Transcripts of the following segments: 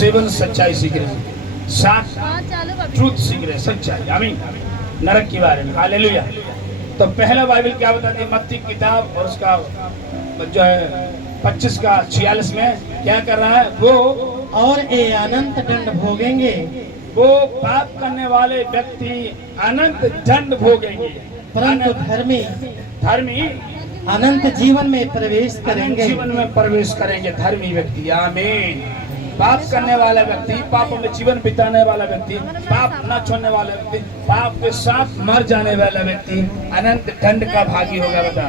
Seven सच्चाई सीख रहे हैं, 7 ट्रूथ सीख रहे हैं, सच्चाई। आमीन। नरक के बारे में, हालेलुया। तो पहला बाइबल क्या बताती है? मत्ती किताब और उसका जो है 25 का 46 में क्या कर रहा है वो? और ये अनंत दंड भोगेंगे, वो पाप करने वाले व्यक्ति अनंत दंड भोगेंगे, परंतु धर्मी धर्मी अनंत जीवन में प्रवेश अनंत करेंगे। जीवन में प्रवेश करेंगे धर्मी व्यक्ति। आमीन। पाप करने वाला व्यक्ति, पाप में जीवन बिताने वाला व्यक्ति, पाप न छोड़ने वाला व्यक्ति, पाप के साथ मर जाने वाला व्यक्ति अनंत दंड का भागी होगा। बता।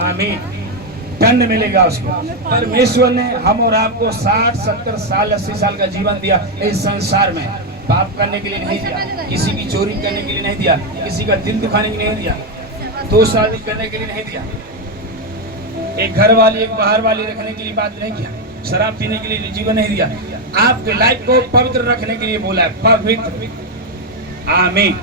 आमीन। दंड मिलेगा उसको। परमेश्वर ने हम और आपको 60, 70 साल, 80 साल का जीवन दिया इस संसार में। पाप करने के लिए नहीं दिया, किसी की चोरी करने के लिए नहीं दिया, किसी का दिल दुखाने के लिए नहीं दिया, 2 शादी करने के लिए नहीं दिया, एक घर वाली एक बाहर वाली रखने के लिए बात नहीं किया, शराब पीने के लिए जीवन नहीं दिया। आपके लाइफ को पवित्र रखने के लिए बोला है, पवित्र। आमीन।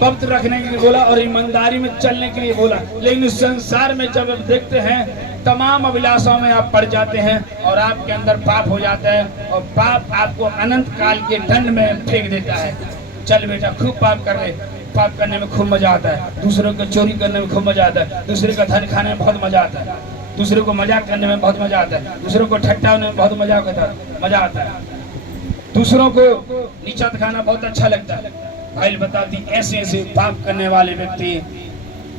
पवित्र रखने के लिए बोला और ईमानदारी में चलने के लिए बोला। लेकिन इस संसार में जब आप देखते हैं तमाम अभिलाषाओं में आप पड़ जाते हैं और आपके अंदर पाप हो जाता है और पाप आपको अनंत काल के दंड में फेंक देता है। चल बेटा खूब पाप कर रहे, पाप करने में खूब मजा आता है, दूसरों को चोरी करने में खूब मजा आता है, दूसरे का धन खाने में बहुत मजा आता है, दूसरों को मजाक करने में बहुत मजा आता है, दूसरों को ठट्टा में बहुत मजा आता है, दूसरों को नीचा दिखाना बहुत अच्छा लगता है। बाइबल बताती ऐसे ऐसे पाप करने वाले व्यक्ति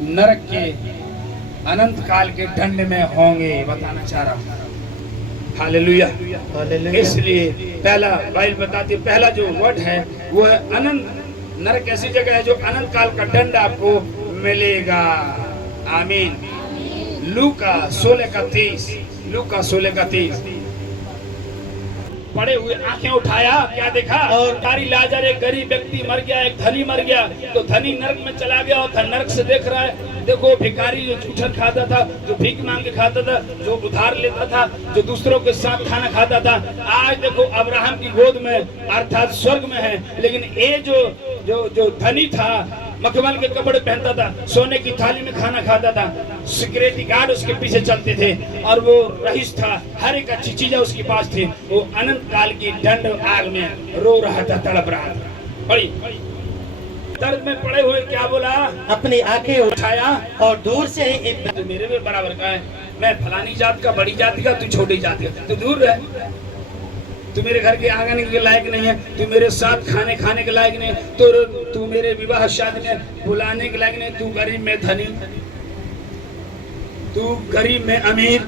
नरक के अनंत काल के दंड में होंगे, बताना चाह रहा हूँ। हालेलुया। इसलिए पहला बाइबल बताती पहला जो वर्ड है वो है अनंत। नरक ऐसी जगह है जो अनंत काल का दंड आपको मिलेगा। आमीन। लूका 16:30, लूका 16:30। पड़े हुए आंखें उठाया, क्या देखा? और कारी लाजर, एक गरीब व्यक्ति मर गया, एक धनी मर गया। तो धनी नरक में चला गया और नरक से देख रहा है, देखो भिखारी जो झूठा खाता था, जो भीख मांग के खाता था, जो उधार लेता था, जो दूसरों के साथ खाना खाता था, आज देखो अब्राहम की गोद में अर्थात स्वर्ग में है। लेकिन ये जो धनी था, मखमल के कपड़े पहनता था, सोने की थाली में खाना खाता था, सिक्योरिटी गार्ड उसके पीछे चलते थे और वो रईस था, हर एक अच्छी चीजें उसके पास थी। वो अनंत काल की दंड आग में रो रहा था, तड़प रहा था, बड़ी दर्द में पड़े हुए। क्या बोला? अपनी आंखें उठाया और दूर से ही तो मेरे भी बराबर का है, मैं फलानी जात का, बड़ी जाति का, तू छोटी जाति का, तू दूर रह, तू मेरे घर के आंगन के लायक नहीं है, तू मेरे साथ खाने के लायक नहीं है, तो तू मेरे विवाह शादी में बुलाने के लायक नहीं, तू गरीब में धनी, तू गरीब में अमीर।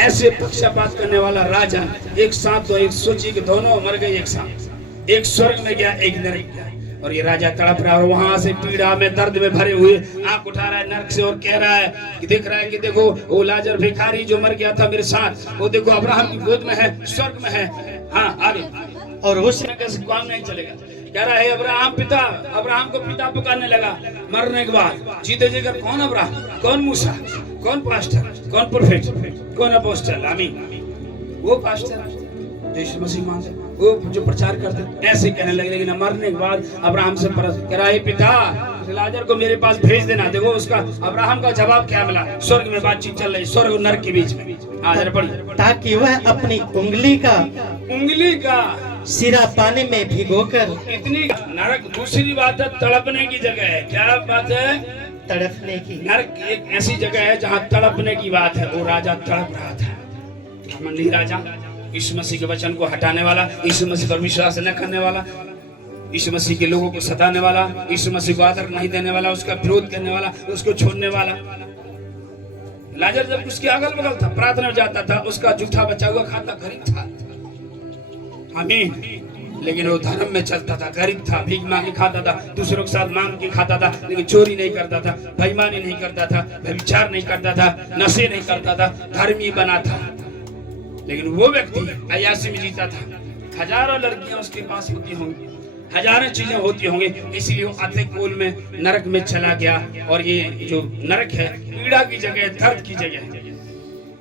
ऐसे पक्षपात करने वाला राजा एक साथ, तो एक सोची कि दोनों मर गए एक साथ, एक स्वर्ग में गया, एक नरक गया। और ये राजा तड़प रहा है, वहां से पीड़ा में, दर्द में भरे हुए आंख उठा रहा है नरक से और कह रहा है कि देख रहा है कि देखो वो लाजर भिखारी जो मर गया था मेरे साथ, वो देखो अब्राहम की गोद में है, स्वर्ग में है। हाँ आगे। और उसने कैसे काम नहीं चलेगा, कह रहा है अब्राहम पिता, अब्राहम को पिता पुकारने लगा। मरने के बाद जीते जीकर कौन अब्राहम, कौन मूसा, कौन पास्टर, कौन प्रोफेट, कौन अपोस्टल? आमीन। वो पास्टर जो यीशु मसीह मानते, वो जो प्रचार करते, ऐसे कहने लगे। लेकिन मरने के बाद अब्राहम से कराए पिता लाजर को मेरे पास भेज देना। देखो उसका अब्राहम का जवाब क्या मिला, स्वर्ग में बातचीत चल रही, स्वर्ग और नरक के बीच में। ताकि वह अपनी उंगली का सिरा पानी में भिगोकर। इतनी नरक दूसरी बात है, तड़पने की जगह है। क्या बात है? तड़पने की। नरक एक ऐसी जगह है जहाँ तड़पने की बात है। वो राजा तड़प रहा था, मंडी राजा, यीशु मसीह के वचन को हटाने वाला, यीशु मसीह पर विश्वास न करने वाला, यीशु मसीह के लोगों को सताने वाला, यीशु मसीह को आदर नहीं देने वाला, उसका विरोध करने वाला, उसको छोड़ने वाला। लाजर जब उसके अगल बगल था, प्रार्थना में जाता था, उसका जूठा बचा हुआ खाता, गरीब था। आमीन। लेकिन वो धर्म में चलता था, गरीब था, भीख मांग के खाता था, दूसरों के साथ मांग के खाता था, लेकिन चोरी नहीं करता था, बेईमानी नहीं करता था, व्यभिचार नहीं करता था, नशे नहीं करता था, धर्मी बना था। लेकिन वो व्यक्ति अय्याशी में जीता था। हजारों लड़कियां उसके पास होती होंगी, हजारों चीजें होती होंगी, इसीलिए वो अति कोल में नरक में चला गया। और ये जो नरक है पीड़ा की जगह, दर्द की जगह है।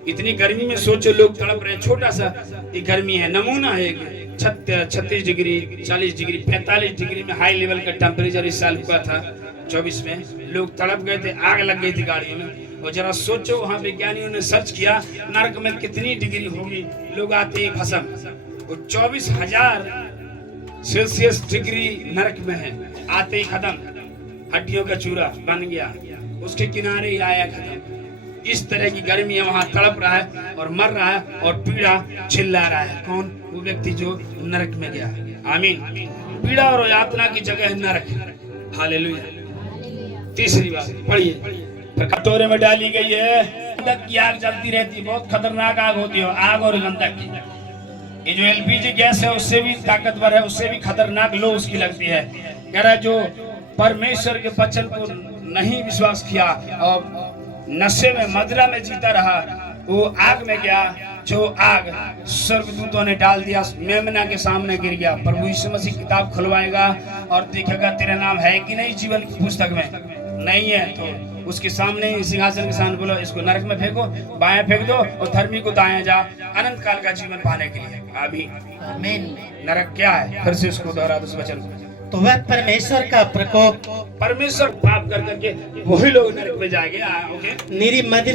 इतनी गर्मी में सोचो लोग तड़प रहे हैं। छोटा सा ये गर्मी है, नमूना है। 36 डिग्री, 40 डिग्री, 45 डिग्री में हाई लेवल का टेम्परेचर इस साल हुआ था 24 में। लोग तड़प गए थे, आग लग गई थी गाड़ियों में। और जरा सोचो वहाँ विज्ञानियों ने सर्च किया नरक में कितनी डिग्री होगी, लोग आते ही खत्म। वो 24,000 सेल्सियस डिग्री नरक में है, आते ही खत्म, हड्डियों का चूरा बन गया, उसके किनारे ही आया खत्म। इस तरह की गर्मी है, वहाँ तड़प रहा है और मर रहा है और पीड़ा चिल्ला रहा है। कौन? वो व्यक्ति जो नरक में गया। आमीन। पीड़ा और यातना की जगह है नरक। हालेलुया। तीसरी बात पढ़िए, कटोरे में डाली गई है, गंधक की आग जलती रहती है, बहुत खतरनाक आग होती है, आग और गंधक की। ये जो एलपीजी गैस है उससे भी ताकतवर है, उससे भी खतरनाक लो उसकी लगती है। कह रहा है जो परमेश्वर के वचन को नहीं विश्वास किया और नशे में मदिरा में जीता रहा, वो आग में गया, जो आग स्वर्गदूतों ने डाल दिया, मेमना के सामने गिर गया। प्रभु यीशु मसीह किताब खुलवाएगा और देखेगा तेरा नाम है कि नहीं जीवन की पुस्तक में, नहीं है तो उसके सामने सिंहासन के सामने बोलो इसको नरक में फेंको, बाएं फेंक दो और धर्मी को दाएं जा, अनंत काल का जीवन पाने के लिए। आमीन। नरक क्या है? फिर से उसको दोहरा दो उस वचन को। तो वह परमेश्वर का प्रकोप, परमेश्वर पाप कर करके वही लोग नरक में जाएंगे। निरी मदिरा